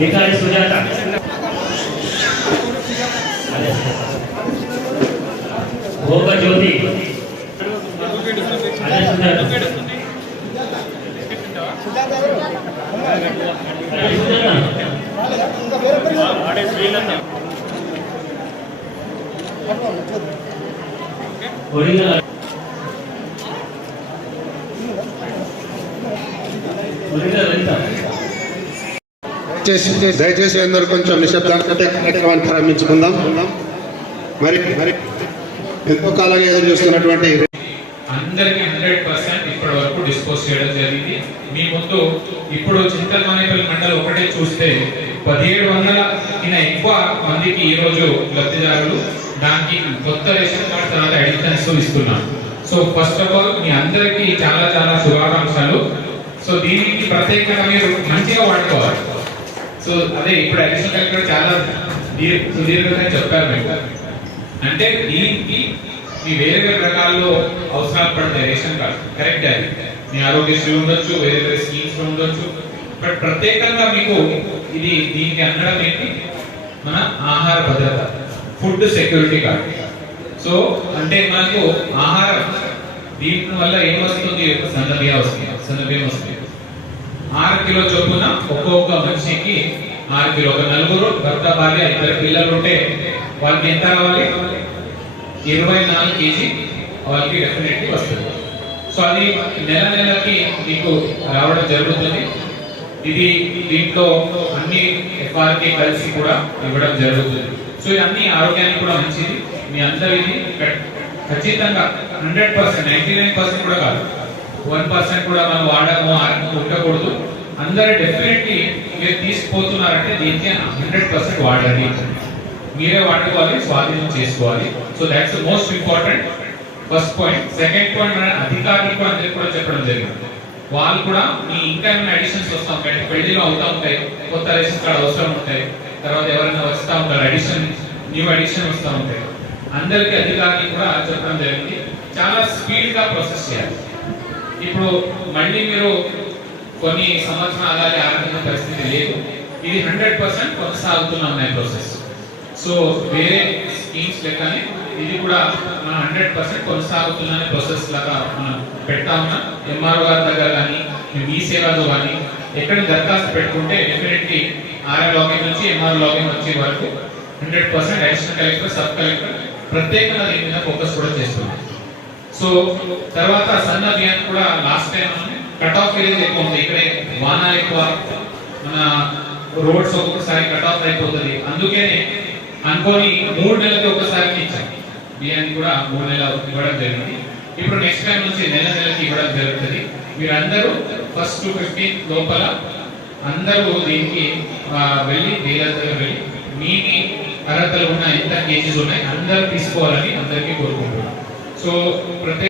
నికాలి సుజాత. భోగ జ్యోతి అదే సుజాత. ఒడిగా దయచేసి దయచేసి అందరూ కొంచెం నిశ్శబ్దాన్ని కార్యక్రమాన్ని ప్రారంభించుకుందాం. మరి మరి ఎంతో కాలంగా ఎదురు చూస్తున్నటువంటి అందరికీ హండ్రెడ్ పర్సెంట్ ఇప్పటి వరకు డిస్పోజ్ చేయడం జరిగింది. మీ ముందు ఇప్పుడు చింతలమానేపల్లి మండలం ఒకటే చూస్తే పదిహేడు వందల కింద ఎక్కువ మందికి ఈ రోజు లబ్ధిదారులు. దానికి కొత్త రేషన్ కార్డ్ తర్వాత అడిషన్స్ ఇస్తున్నాం. సో ఫస్ట్ ఆఫ్ ఆల్ మీ అందరికీ చాలా చాలా శుభాకాంక్షలు. సో దీనికి ప్రత్యేకంగా మీరు మంచిగా వాడుకోవాలి. సో అదే ఇప్పుడు అడిషనల్ కలెక్టర్ చాలా సుదీర్ఘంగా చెప్పారు మీకు. అంటే దీనికి మీ వేరే వేరే రకాల్లో అవసరాలు పడతాయి రేషన్ కార్డ్ కరెక్ట్ అది. మీ ఆరోగ్యశ్రీ ఉండొచ్చు వేరే వేరే స్కీమ్స్ ఉండొచ్చు. బట్ ప్రత్యేకంగా మీకు ఇది దీనికి అనడం ఏంటి? మన ఆహార భద్రత ఫుడ్ సెక్యూరిటీ కార్డ్ సో అంటే మనకు ఆహారం దీని వల్ల ఏమొస్తుంది? సన్న బియ్యం వస్తుంది సన్న బియ్యం వస్తుంది ఆరు కిలో చొప్పున ఒక్కొక్క మనిషికి ఆరు కిలో. ఒక నలుగురు భర్త భార్య ఇద్దరు పిల్లలు ఉంటే వాళ్ళకి ఎంత రావాలి? ఇరవై నాలుగు కేజీ వాళ్ళకి డెఫినెట్లీ వస్తుంది. సో అది నెల నెలకి మీకు రావడం జరుగుతుంది. ఇది దీంట్లో అన్ని ఎఫ్ఆర్కి కలిసి కూడా ఇవ్వడం జరుగుతుంది. సో ఇవన్నీ ఆరోగ్యానికి కూడా మంచిది. మీ అందరిది ఖచ్చితంగా hundred percent ninety nine percent కూడా కాదు. వన్ పర్సెంట్ కూడా మనం వాడము ఆడము ఉండకూడదు. అందరు డెఫినెట్లీ మీరు తీసుకుపోతున్నారంటే దీనికి హండ్రెడ్ పర్సెంట్ వాడండి. మీరే వాడుకోవాలి స్వాధీనం చేసుకోవాలి. So that's most important first point second point మన అధికారులకు అందరికి కూడా చెప్పడం జరిగింది. వాళ్ళు కూడా మీ ఇంకా ఏమైనా అడిషన్స్ వస్తూ ఉంటాయి. పెళ్ళిలో అవుతా ఉంటాయి. కొత్త రేషన్ కార్డ్ అవసరం ఉంటాయి. తర్వాత ఎవరైనా వస్తూ ఉంటారు అడిషన్ న్యూ అడిషన్ వస్తూ ఉంటాయి. అందరికీ అధికారులకు కూడా చెప్పడం జరిగింది. చాలా స్పీడ్గా ప్రాసెస్ చేయాలి. ఇప్పుడు మళ్ళీ మీరు కొన్ని సంవత్సరాలు అలాగే ఆరంభించిన పరిస్థితి లేదు. ఇది హండ్రెడ్ పర్సెంట్ కొనసాగుతున్న ఉన్నాయి ప్రాసెస్ సో వేరే స్కీమ్స్ లెక్కనే ఇది కూడా మన హండ్రెడ్ పర్సెంట్ కొనసాగుతున్న ప్రాసెస్ లాగా మనం పెడతా ఉన్నాం. ఎంఆర్ఓ గారి దగ్గర కానీ మీ సేవలో కానీ ఎక్కడ దరఖాస్తు పెట్టుకుంటే డెఫినెట్లీ ఆర్ఆర్ లాగిన్ నుంచి ఎంఆర్ లాగిన్ వచ్చే వరకు hundred percent additional collector sub collector ప్రత్యేకంగా దీని మీద ఫోకస్ కూడా చేస్తున్నాం. సో తర్వాత సన్న బియ్యం కూడా last time cut off area ఎక్కువ ఉంది. ఇక్కడే వాన ఎక్కువ. మన రోడ్స్ ఒక్కొక్కసారి కట్ ఆఫ్ అయిపోతుంది. అందుకనే అనుకోని మూడు నెలలకి ఒకసారి ఇచ్చాం. బియ్యాన్ని కూడా మూడు నెలలు ఇవ్వడం జరిగింది. ఇప్పుడు నెక్స్ట్ టైం నుంచి నెల నెలకి ఇవ్వడం జరుగుతుంది. మీరందరూ ఫస్ట్ ఫిఫ్టీన్ లోపల అందరూ దీనికి వెళ్ళి డీలర్ దగ్గర వెళ్ళి మీ అర్హతలు ఉన్న ఎంత కేజీస్ ఉన్నాయి అందరూ తీసుకోవాలని అందరికీ కోరుకుంటున్నాను సో ప్రతి